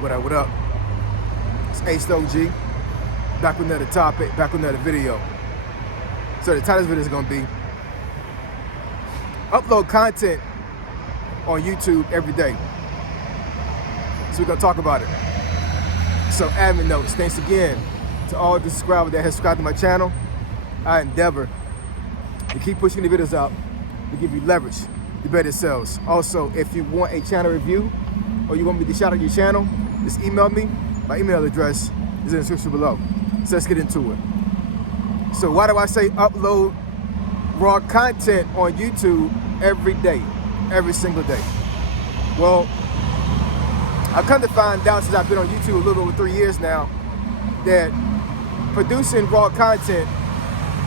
What up, what up? It's OG, back with another topic, back with another video. So the title of this video is gonna be upload content on YouTube every day. So we're gonna talk about it. So admin notes, thanks again to all the subscribers that have subscribed to my channel. I endeavor to keep pushing the videos out to give you leverage to better sales. Also, if you want a channel review or you want me to shout out your channel, just email me. My email address is in the description below. So let's get into it. So why do I say upload raw content on YouTube every day, every single day? Well, I've come to find out since I've been on YouTube a little over 3 years now that producing raw content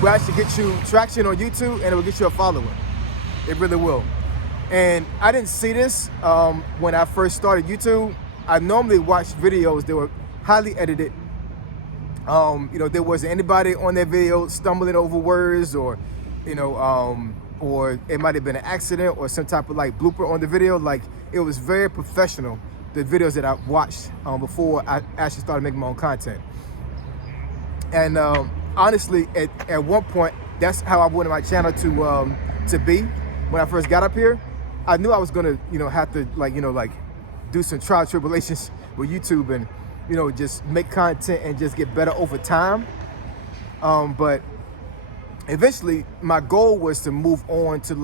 will actually get you traction on YouTube and it will get you a following. It really will. And I didn't see this when I first started YouTube. I normally watch videos that were highly edited. There wasn't anybody on that video stumbling over words or it might have been an accident or some type of like blooper on the video. Like, it was very professional, the videos that I watched before I actually started making my own content. And honestly, at one point, that's how I wanted my channel to be. When I first got up here, I knew I was gonna, have to do some trial tribulations with YouTube and, just make content and just get better over time. But eventually my goal was to move on to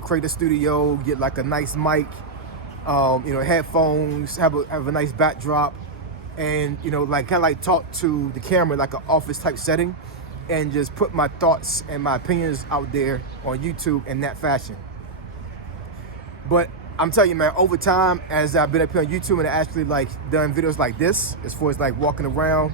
create a studio, get like a nice mic, headphones, have a nice backdrop, and talk to the camera like an office type setting, and just put my thoughts and my opinions out there on YouTube in that fashion. But I'm telling you, man, over time, as I've been up here on YouTube and I actually done videos like this, as far as walking around,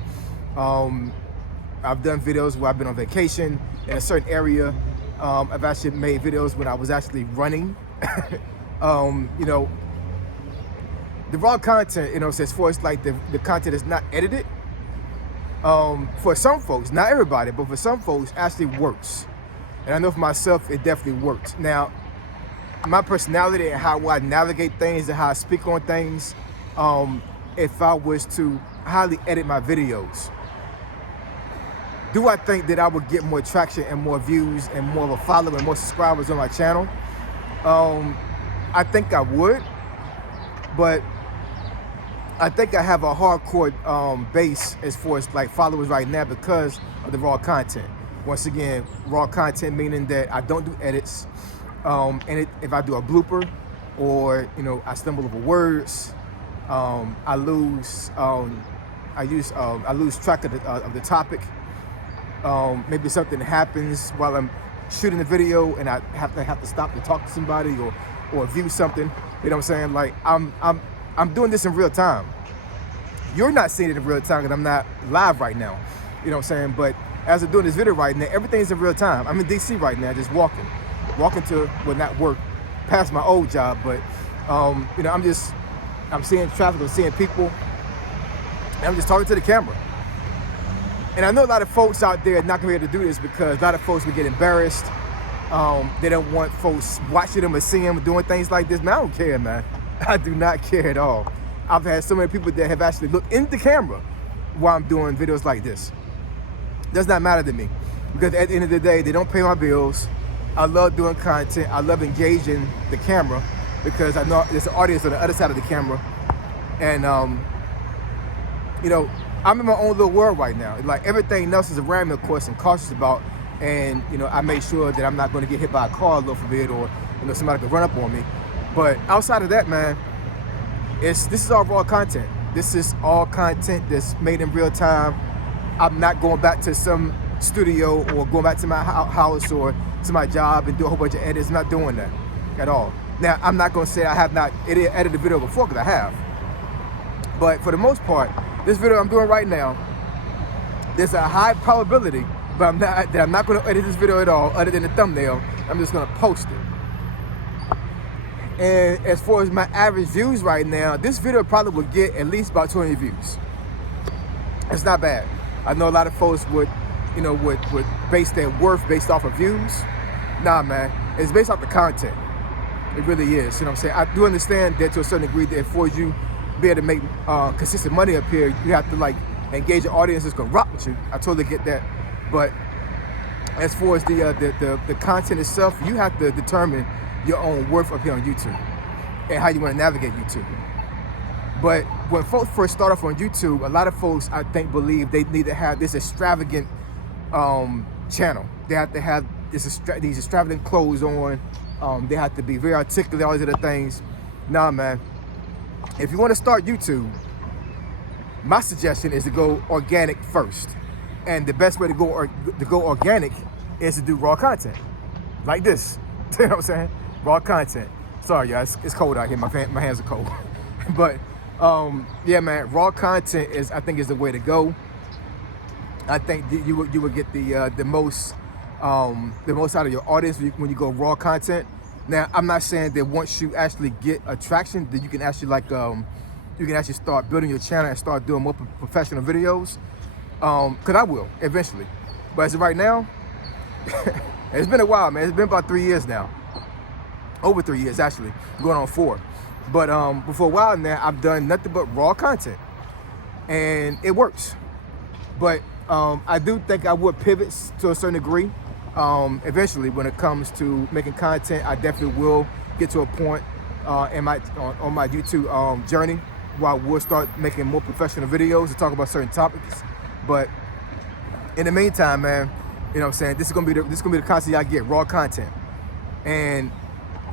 I've done videos where I've been on vacation in a certain area. I've actually made videos when I was actually running. The raw content, as far as the content that's not edited, for some folks, not everybody, but for some folks, actually works. And I know for myself, it definitely worked. Now, my personality and how I navigate things and how I speak on things, if I was to highly edit my videos, do I think that I would get more traction and more views and more of a following and more subscribers on my channel? I think I would, but I think I have a hardcore base as far as followers right now because of the raw content. Once again, raw content meaning that I don't do edits. If I do a blooper or I stumble over words, I lose track of the topic. Maybe something happens while I'm shooting the video and I have to stop to talk to somebody or view something. You know what I'm saying? I'm doing this in real time. You're not seeing it in real time because I'm not live right now. You know what I'm saying? But as I'm doing this video right now, everything's in real time. I'm in DC right now, just walking to, well, not work, past my old job, but I'm seeing traffic, I'm seeing people, and I'm just talking to the camera. And I know a lot of folks out there are not gonna be able to do this because a lot of folks will get embarrassed. They don't want folks watching them or seeing them doing things like this. Man, I don't care, man. I do not care at all. I've had so many people that have actually looked in the camera while I'm doing videos like this. Does not matter to me because at the end of the day, they don't pay my bills. I love doing content. I love engaging the camera because I know there's an audience on the other side of the camera. And, I'm in my own little world right now. Everything else is around me, of course, I'm cautious about. And, I make sure that I'm not going to get hit by a car, Lord forbid, or, somebody could run up on me. But outside of that, man, this is all raw content. This is all content that's made in real time. I'm not going back to some studio or going back to my house or to my job and do a whole bunch of edits. I'm not doing that at all. Now, I'm not going to say I have not edited a video before, because I have. But for the most part, this video I'm doing right now, there's a high probability, but I'm not going to edit this video at all, other than the thumbnail. I'm just going to post it. And as far as my average views right now, this video probably would get at least about 20 views. It's not bad. I know a lot of folks would base their worth based off of views. Nah, man, it's based off the content. It really is, you know what I'm saying? I do understand that to a certain degree that it affords you be able to make consistent money up here, you have to like engage an audience that's gonna rock with you. I totally get that. But as far as the content itself, you have to determine your own worth up here on YouTube and how you want to navigate YouTube. But when folks first start off on YouTube, a lot of folks, I think, believe they need to have this extravagant channel. They have to have these extravagant clothes on. They have to be very articulate, all these other things. Nah, man. If you want to start YouTube, my suggestion is to go organic first. And the best way to go organic is to do raw content. Like this. You know what I'm saying? Raw content. Sorry, y'all. It's cold out here. My hands are cold. But yeah, man, raw content I think is the way to go. I think you would get the most out of your audience when you go raw content. Now, I'm not saying that once you actually get attraction, that you can actually start building your channel and start doing more professional videos. Cause I will eventually. But as of right now, it's been a while, man. It's been about 3 years now. Over 3 years, actually, going on 4. But for a while now, I've done nothing but raw content, and it works. But I do think I would pivot to a certain degree. Eventually, when it comes to making content, I definitely will get to a point on my YouTube journey where I will start making more professional videos to talk about certain topics. But in the meantime, man, you know what I'm saying, this is gonna be the content I get, raw content. And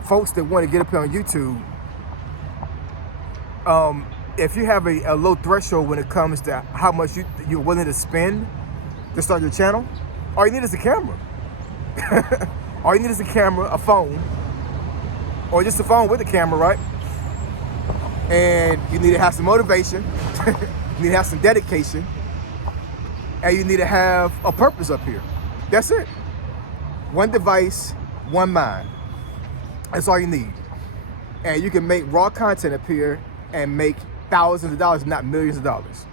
folks that want to get up here on YouTube, if you have a low threshold when it comes to how much you're willing to spend to start your channel, all you need is a camera. All you need is a camera, a phone, or just a phone with a camera, right? And you need to have some motivation, you need to have some dedication, and you need to have a purpose up here. That's it. One device, one mind. That's all you need. And you can make raw content up here and make thousands of dollars, not millions of dollars.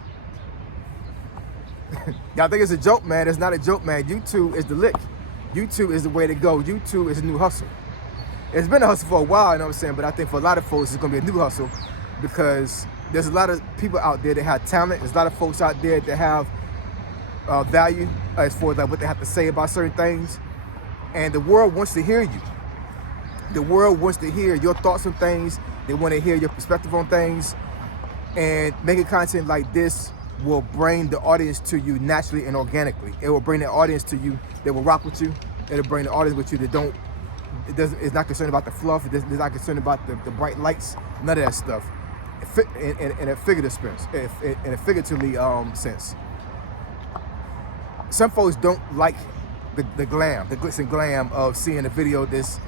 Y'all think it's a joke, man? It's not a joke, man. YouTube is the lick. YouTube is the way to go. YouTube is a new hustle. It's been a hustle for a while, you know what I'm saying? But I think for a lot of folks, it's gonna be a new hustle because there's a lot of people out there that have talent. There's a lot of folks out there that have value as far as like what they have to say about certain things. And the world wants to hear you. The world wants to hear your thoughts on things. They want to hear your perspective on things. And making content like this will bring the audience to you naturally and organically. It will bring the audience to you that will rock with you. It'll bring the audience with you that is not concerned about the fluff. It's not concerned about the bright lights. None of that stuff. In a figurative sense. In a figuratively sense. Some folks don't like the glam, the glitz and glam of seeing a video this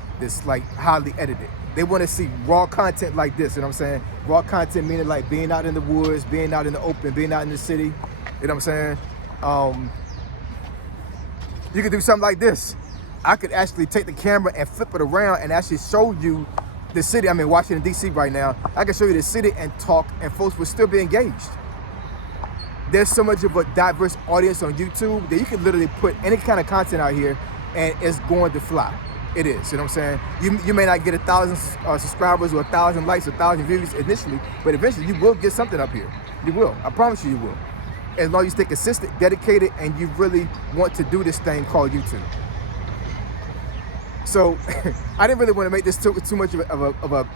like highly edited. They want to see raw content like this, you know what I'm saying? Raw content meaning like being out in the woods, being out in the open, being out in the city, you know what I'm saying? You could do something like this. I could actually take the camera and flip it around and actually show you the city. I'm in Washington, D.C. right now. I can show you the city and talk, and folks will still be engaged. There's so much of a diverse audience on YouTube that you can literally put any kind of content out here and it's going to fly. It is, you know what I'm saying? You may not get 1,000 subscribers or 1,000 likes or 1,000 views initially, but eventually you will get something up here. You will, I promise you will. As long as you stay consistent, dedicated, and you really want to do this thing called YouTube. So I didn't really want to make this too much of a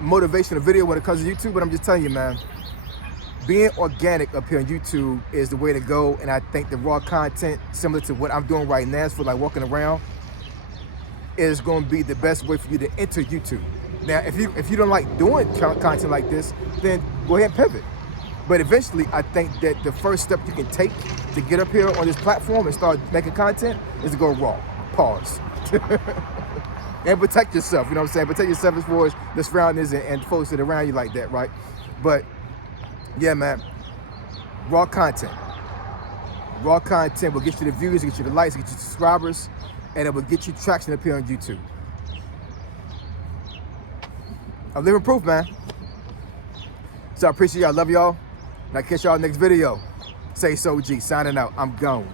motivational video when it comes to YouTube, but I'm just telling you, man, being organic up here on YouTube is the way to go. And I think the raw content, similar to what I'm doing right now, for like walking around, is going to be the best way for you to enter YouTube. Now, if you don't like doing content like this, then go ahead and pivot. But eventually, I think that the first step you can take to get up here on this platform and start making content is to go raw. Pause. And protect yourself, you know what I'm saying? Protect yourself as far as the surroundings and folks that are around you like that, right? But yeah, man, raw content. Raw content will get you the views, get you the likes, get you subscribers, and it will get you traction up here on YouTube. I'm living proof, man. So I appreciate y'all, love y'all, and I'll catch y'all next video. Say so, G, signing out, I'm gone.